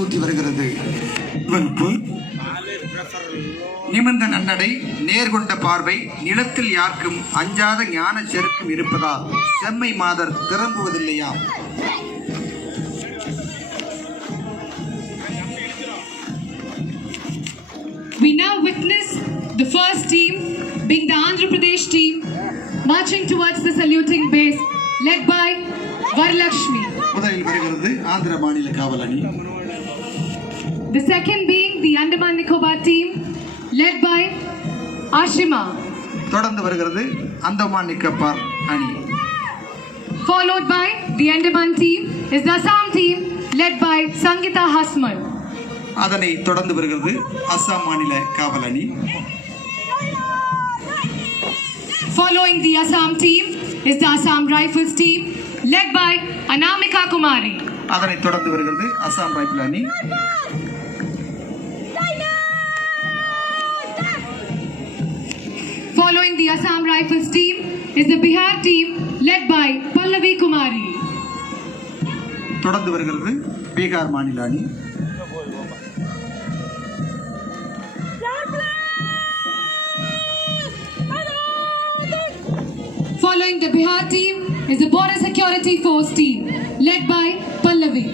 ஊற்றி வருகிறது. வகுப்பு நிமிர்ந்த நன்னடை, நேர்கொண்ட பார்வை, நிலத்தில் யாருக்கும் அஞ்சாத ஞான செருக்கும் இருப்பதால் செம்மை மாதர் திரும்புவதில்லையாம். We now witness the first team, being the Andhra Pradesh team, marching towards the saluting base, led by Varalakshmi. முதலில் வருகிறது ஆந்திர மாநில காவல் அணி. The second being the Andaman Nicobar team, led by Ashima. தொடர்ந்து வருகிறது அந்தமான் நிக்கோபார் அணி. Followed by the Andaman team is the Assam team, led by Sangita Hasmal. அதனை தொடர்ந்து வருகிறது அஸ்ஸாம் மாநில காவல் அணி. Following the Assam team is the Assam Rifles team, led by Anamika Kumari. அதனை தொடர்ந்து வருகிறது அஸ்ஸாம் ரைபிள் அணி. Following the Assam Rifles team is the Bihar team, led by Pallavi Kumari. தொடர்ந்து வருகிறது பீகார் மாநில அணி. Following the Bihar team is the Border Security Force team, led by Pallavi.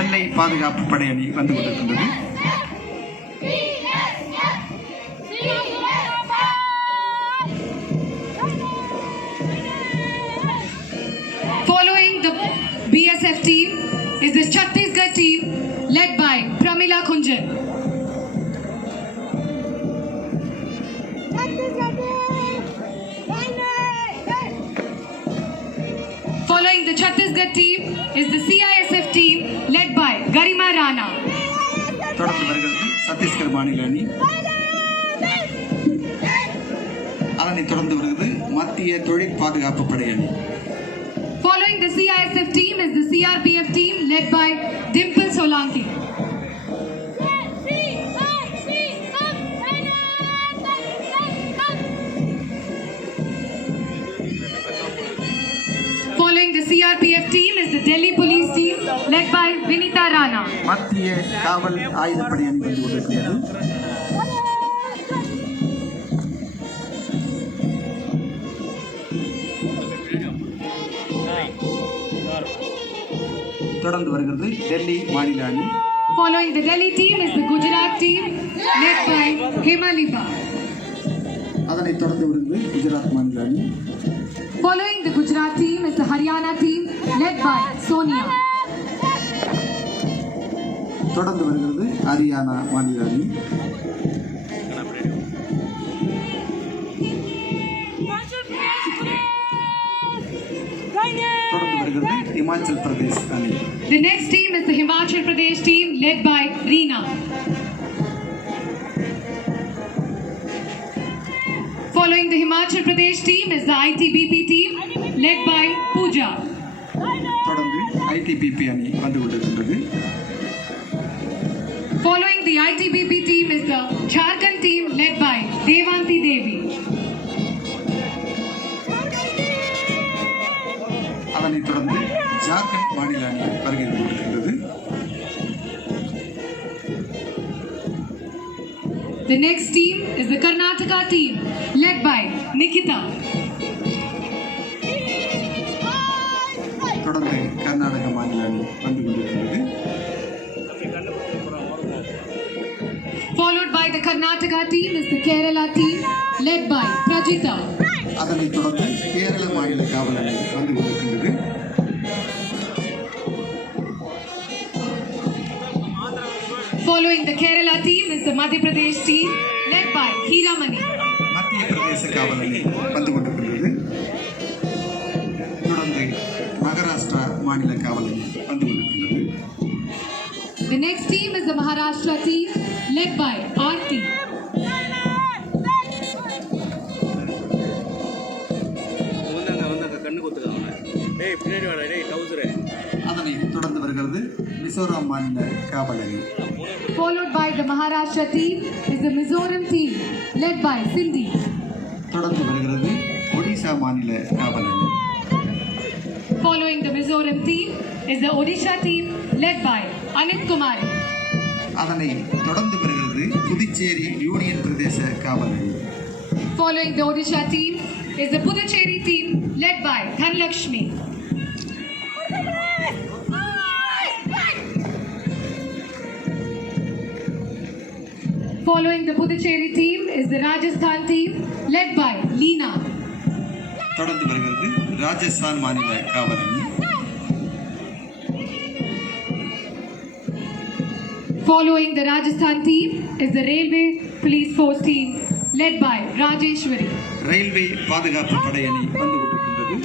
எல்லை பாதுகாப்பு படை அணி வந்து கொண்டிருக்கின்றது. Following the BSF team is the Chhattisgarh team, led by Pramila Kunjan. Following the Chhattisgarh team is the CISF team, led by Garima Rana. தொடர்ந்து வருகிறது சத்தீஸ்கர் மாநில அணி. அதனை தொடர்ந்து வருகிறது மத்திய தொழில் பாதுகாப்பு படை அணி. Following the CISF team is the CRPF team, led by Dimple Solanki. Following the CRPF team is the Delhi Police team, led by Vinita Rana. மத்திய காவல் ஆயுதப்படை அணி வந்து கொண்டிருக்கிறது. தொடர்ந்து வருகிறது டெல்லி மாநில அணி. Following the Delhi team is the Gujarat team, led by Hemaliba. அதனை தொடர்ந்து வருகிறது குஜராத் மாநில அணி. Following the Gujarat team is the Haryana team, led by Sonia. தொடர்ந்து வருகிறது ஹரியானா மாநில அணி. தொடர்ந்து வருகிறது இமாச்சல் பிரதேஷ் அணி. The next team is the Himachal Pradesh team, led by Reena. Following the Himachal Pradesh team is the ITBP team, led by Pooja. தொடர்ந்து ஐடிபிபி அணி வந்து கொண்டிருக்கின்றது. Following the ITBP team is the Jharkhand team, led by Devanti Devi. அதனை தொடர்ந்து ஜார்க்கண்ட் மாநில அணி வருகை கொண்டிருக்கின்றது. The next team is the Karnataka team, led by Nikita. தொடர்ந்து கர்நாடக மாநில அணி வந்து கொண்டிருக்கின்றது. Followed by the Karnataka team is the Kerala team, led by Prajita. அதனை தொடர்ந்து கேரள மாநில காவல் அணி வந்து கொண்டிருக்கின்றது. Following the Kerala team is the Madhya Pradesh team, led by Hiramani. மத்திய பிரதேச காவல் அணி வந்து கொண்டிருக்கின்றது. தொடர்ந்து மகாராஷ்டிரா மாநில காவல் அணி வந்து கொண்டிருக்கின்றது. The next team is the Maharashtra team, led by Aarti. அதனை தொடர்ந்து வருகிறது மிசோரம் மாநில காவல் அணி. Followed by the Maharashtra team is the Mizoram team, led by Sindhi. தொடர்ந்து வருகிறது ஒடிசா மாநில காவல் அணி. Following the Mizoram team is the Odisha team led by Anit Kumari. அதனை தொடர்ந்து வருகிறது புதுச்சேரி யூனியன் பிரதேச காவல் அணி. Following the Odisha team is the Puducherry team led by Dhanlakshmi. Following the Puducherry team is the Rajasthan team led by Leena. தொடர்ந்து வருகிறது ராஜஸ்தான் மாநில காவல் அணி. Following the Rajasthan team is the Railway Police Force team led by Rajeshwari. Railway பாதுகாப்பு படை அணி வந்து கொண்டிருக்கின்றது.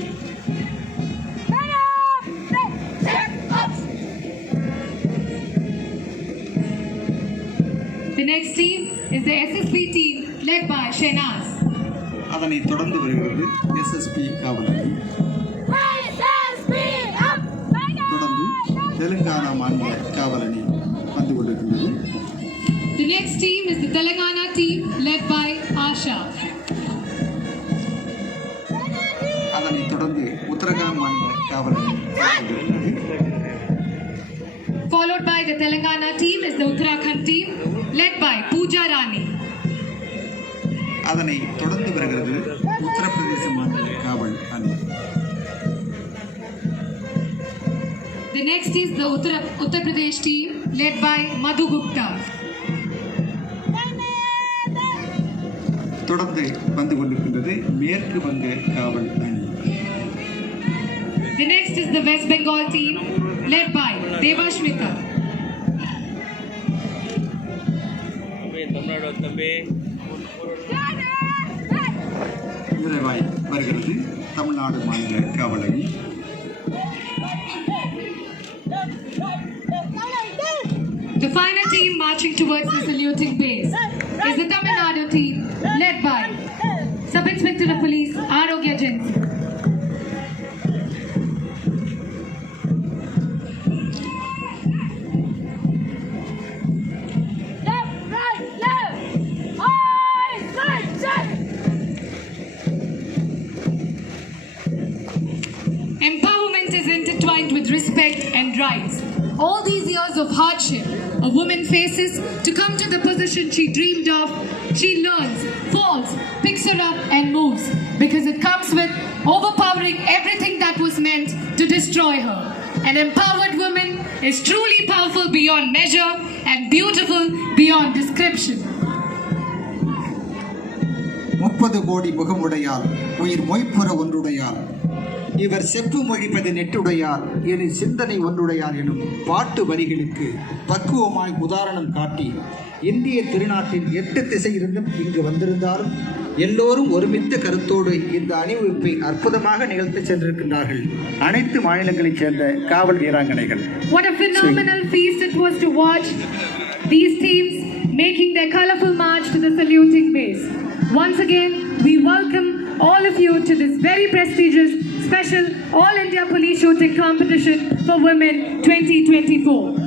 The next team is the SSB team led by Shehnaz. அதனை தொடர்ந்து வருகிறது எஸ்எஸ்பி காவல் அணி. தொடர்ந்து தெலுங்கானா மாநில காவல் அணி வந்து கொண்டிருக்கின்றது. The next team is the Telangana team led by Asha. அதனை தொடர்ந்து உத்தரகாண்ட் மாநில காவல் அணி வந்து கொண்டிருக்கின்றது. Followed by the Telangana team is the Uttarakhand team led by Pooja Rani. அதனை தொடர்ந்து வருகிறது உத்தரப்பிரதேச மாநில காவல் அணி. The next is the Uttar Pradesh team led by Madhu Gupta. தொடர்ந்து வந்து கொண்டிருக்கின்றது மேற்கு வங்க காவல் அணி. The next is the West Bengal team led by Devashmita. நிறைவாய் வருகிறது தமிழ்நாடு மாநில காவல் அணி. The final team marching towards the saluting base is the Tamil Nadu team led by Sub-Inspector of Police Arogya Jensen. Empowerment is intertwined with respect and rights. All these years of hardship a woman faces to come to the position she dreamed of, she learns, falls, picks her up and moves because it comes with overpowering everything that was meant to destroy her. An empowered woman is truly powerful beyond measure and beautiful beyond description. 30 கோடி முகமுடையாள் உயிர் மொய்ப்புற ஒன்றுடையாள் இவர் செப்பு மொழிப்பது நெட்டுடையார் எனின் சிந்தனை ஒன்றுடையார் எனும் பாட்டு வரிகளுக்கு பக்குவமாய் உதாரணம் காட்டி இந்திய திருநாட்டின் 8 திசையிருந்தும் இங்கு வந்திருந்தாலும் எல்லோரும் ஒருமித்த கருத்தோடு இந்த அணிவகுப்பை அற்புதமாக நிகழ்த்தி சென்றிருக்கின்றார்கள் அனைத்து மாநிலங்களைச் சேர்ந்த காவல் வீராங்கனைகள். What a phenomenal feast it was to watch these teams making their colorful march to the saluting base. Once again, we welcome all of you to this very prestigious special All India Police Shooting Competition for Women 2024.